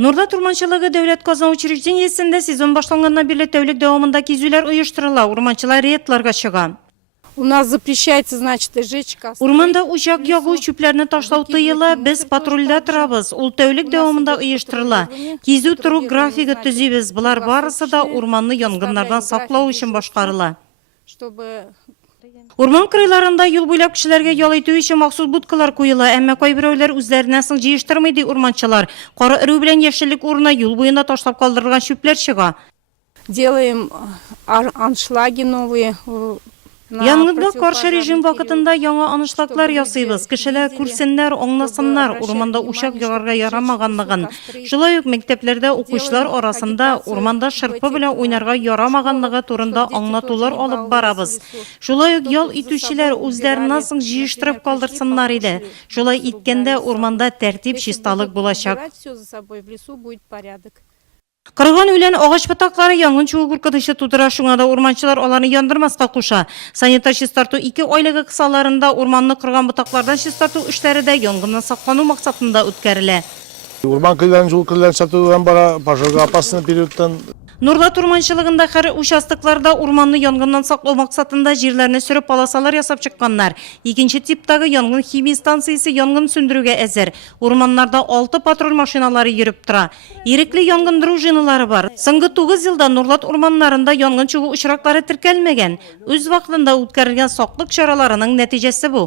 Нурдат урманчылыгы дәүләт казна учреждениесендә сезон башланганнан бирле тәүлек дәвамында кизүләр оештырыла, урманчылар рейдларга чыга. У нас запрещается, значит, сжечь костры. Урманда учак ягу, чүпләрне ташлау тыела, без патрульдә торабыз. Ул тәүлек дәвамында оештырыла. Кизү тору графигы төзибез. Булар барысы да урманны янгыннардан саклау өчен башкарыла. Чтобы Урман кырыйларында юл буйлап кешеләргә ял итү өчен махсус будкалар куела, әмма кайберәүләр үзләренә соң җыештырмый ди урманчылар. Кара өрү белән яшеллек урынына юл буена ташлап калдырылган чүпләр чыга. делаем аншлаги новые. Янгынга каршы режим вакытында яңа анышлаклар ясыйбыз. Кешеләр күрсеннәр, аңласыннар, урманда учак ягарга ярамаганлыгын. Шулай ук мәктәпләрдә укучылар арасында урманда шырпы белән уйнарга ярамаганлыгы турында аңлатулар алып барабыз. Шулай ук ял итүчеләр үзләреннән соң җыештырып калдырсыннар иде. Шулай иткәндә урманда тәртип, чисталык булачак. Все за собой, в лесу будет порядок. Кырган үлән агач ботаклары янгын чыгу куркынычы тудыра, шуңа да урманчылар аларны яндырмаска куша. Санитар чистарту 2 айлыгы кысаларында урманны кырган ботаклардан чистарту эшләре дә янгыннан саклану максатында үткәрелә. Урман кыйларын, жол кыйларын сатудан бара, пожарга опасный периодтан. Нурлат урманчылыгында һәр участокларда урманны янгыннан саклау максатында җирләрне сөреп полосалар ясап чыкканнар. Икенче типтагы янгын химия станциясе янгын сүндерүгә әзер. Урманнарда 6 патруль машиналары йөреп тора. Ирекле янгын дружиналары бар. Соңгы 9 елда Нурлат урманнарында янгын чыгу очраклары теркәлмәгән. Үз вакытында үткәрелгән саклык чараларының нәтиҗәсе бу.